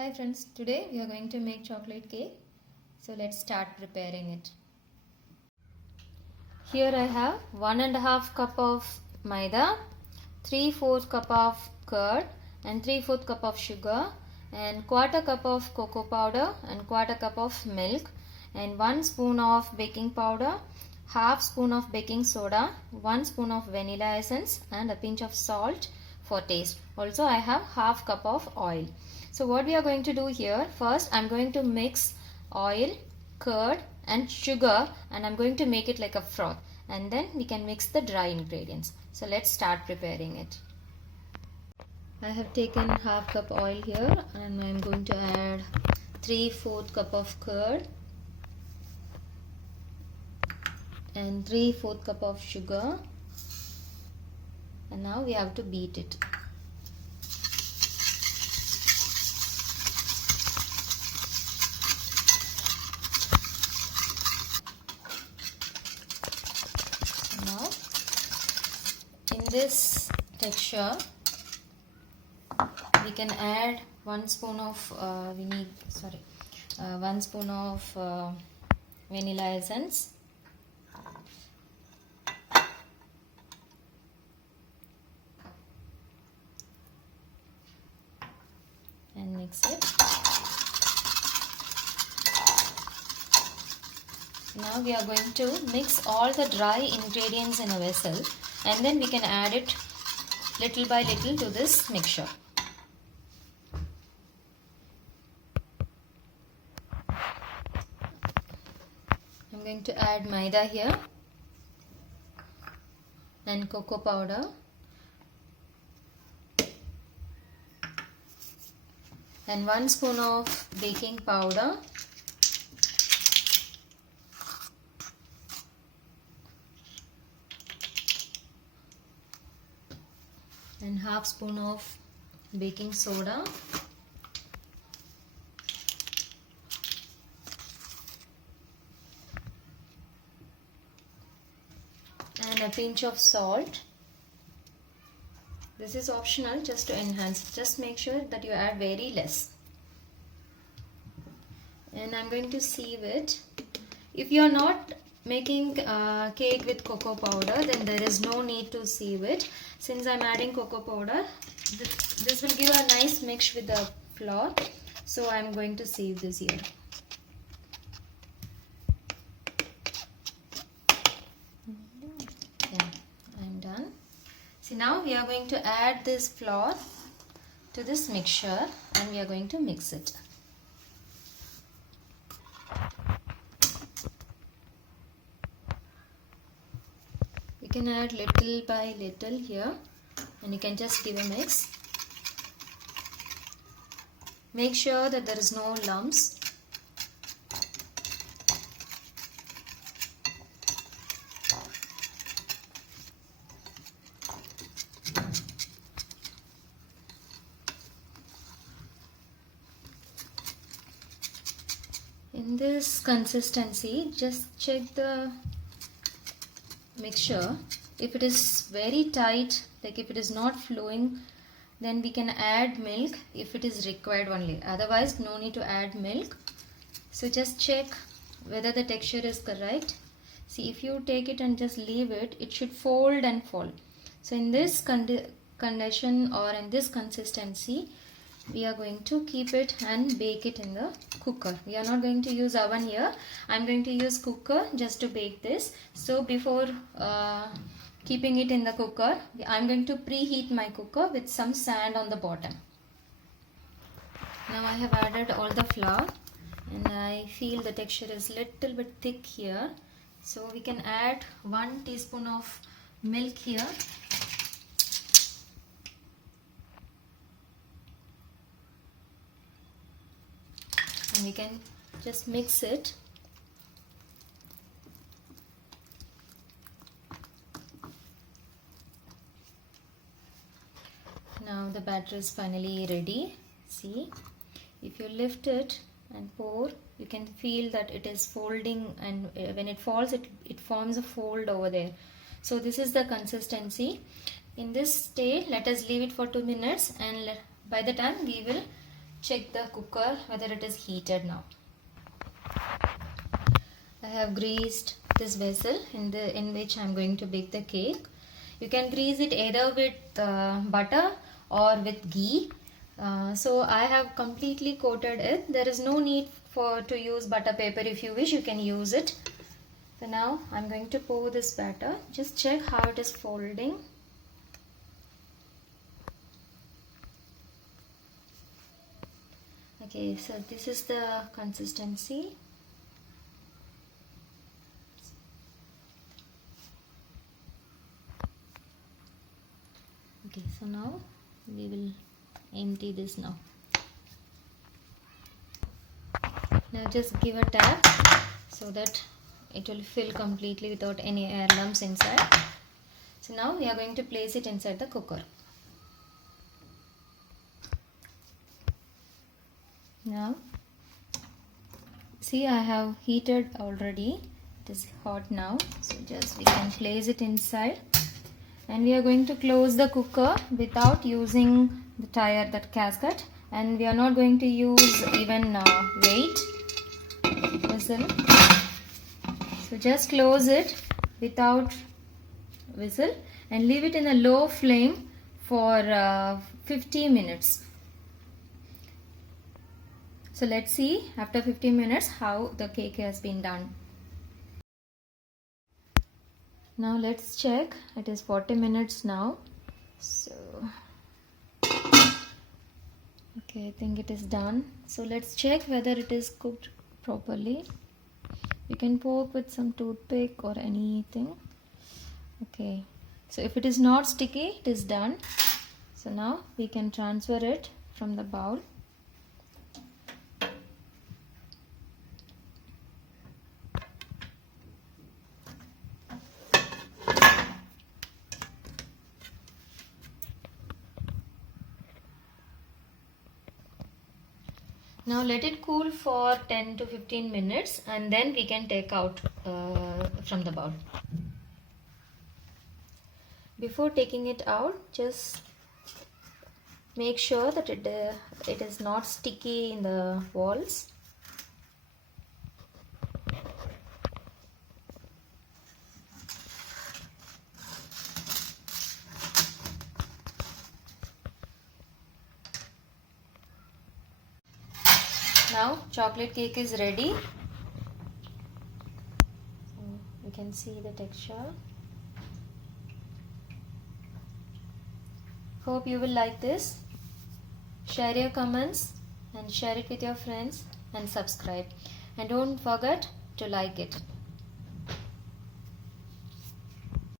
Hi friends, today we are going to make chocolate cake. So let's start preparing it. Here I have 1.5 cup of maida, 3/4 cup of curd and 3/4 cup of sugar and 1/4 cup of cocoa powder and 1/4 cup of milk and 1 spoon of baking powder, half spoon of baking soda, 1 spoon of vanilla essence and a pinch of salt for taste. Also I have half cup of oil. So what we are going to do here, first I'm going to mix oil, curd and sugar and I'm going to make it like a froth, and then we can mix the dry ingredients. So let's start preparing it. I have taken half cup oil here and I'm going to add 3/4 cup of curd and 3/4 cup of sugar, and now we have to beat it. Now in this texture we can add 1 spoon of 1 spoon of vanilla essence and mix it. Now we are going to mix all the dry ingredients in a vessel, and then we can add it little by little to this mixture. I'm going to add maida here and cocoa powder and 1 spoon of baking powder and half spoon of baking soda and a pinch of salt. This is optional, just to enhance. Just make sure that you add very less. And I'm going to sieve it. If you are not making cake with cocoa powder, then there is no need to sieve it. Since I'm adding cocoa powder, this will give a nice mix with the flour. So I'm going to sieve this here. Yeah, I'm done. See, now we are going to add this flour to this mixture and we are going to mix it. You can add little by little here and you can just give a mix. Make sure that there is no lumps. In this consistency, just check the mixture. If it is very tight, like if it is not flowing, then we can add milk if it is required only. Otherwise, no need to add milk. So just check whether the texture is correct. See, if you take it and just leave it, it should fold and fall. So in this condition or in this consistency, we are going to keep it and bake it in the cooker. We are not going to use oven here. I'm going to use cooker just to bake this. So before keeping it in the cooker, I'm going to preheat my cooker with some sand on the bottom. Now I have added all the flour and I feel the texture is little bit thick here. So we can add 1 teaspoon of milk here. And we can just mix it. Now the batter is finally ready. See, if you lift it and pour, you can feel that it is folding, and when it falls, it forms a fold over there. So this is the consistency. In this state, let us leave it for 2 minutes, and by the time we will check the cooker whether it is heated now. I have greased this vessel in which I am going to bake the cake. You can grease it either with butter or with ghee. So I have completely coated it. There is no need to use butter paper. If you wish, you can use it. So now I am going to pour this batter. Just check how it is folding. Okay, so this is the consistency. Okay, so now we will empty this now. Now just give a tap so that it will fill completely without any air lumps inside. So now we are going to place it inside the cooker. Now see, I have heated already. It is hot now, so just we can place it inside. And we are going to close the cooker without using the tire, that gasket, and we are not going to use even weight whistle. So just close it without whistle and leave it in a low flame for 50 minutes. So let's see after 50 minutes how the cake has been done. Now let's check. It is 40 minutes now. So okay, I think it is done. So let's check whether it is cooked properly. You can poke with some toothpick or anything. Okay, so if it is not sticky, it is done. So now we can transfer it from the bowl. Now let it cool for 10 to 15 minutes and then we can take out from the bowl. Before taking it out, just make sure that it is not sticky in the walls. Now chocolate cake is ready. So you can see the texture. Hope you will like this. Share your comments and share it with your friends and subscribe. And don't forget to like it.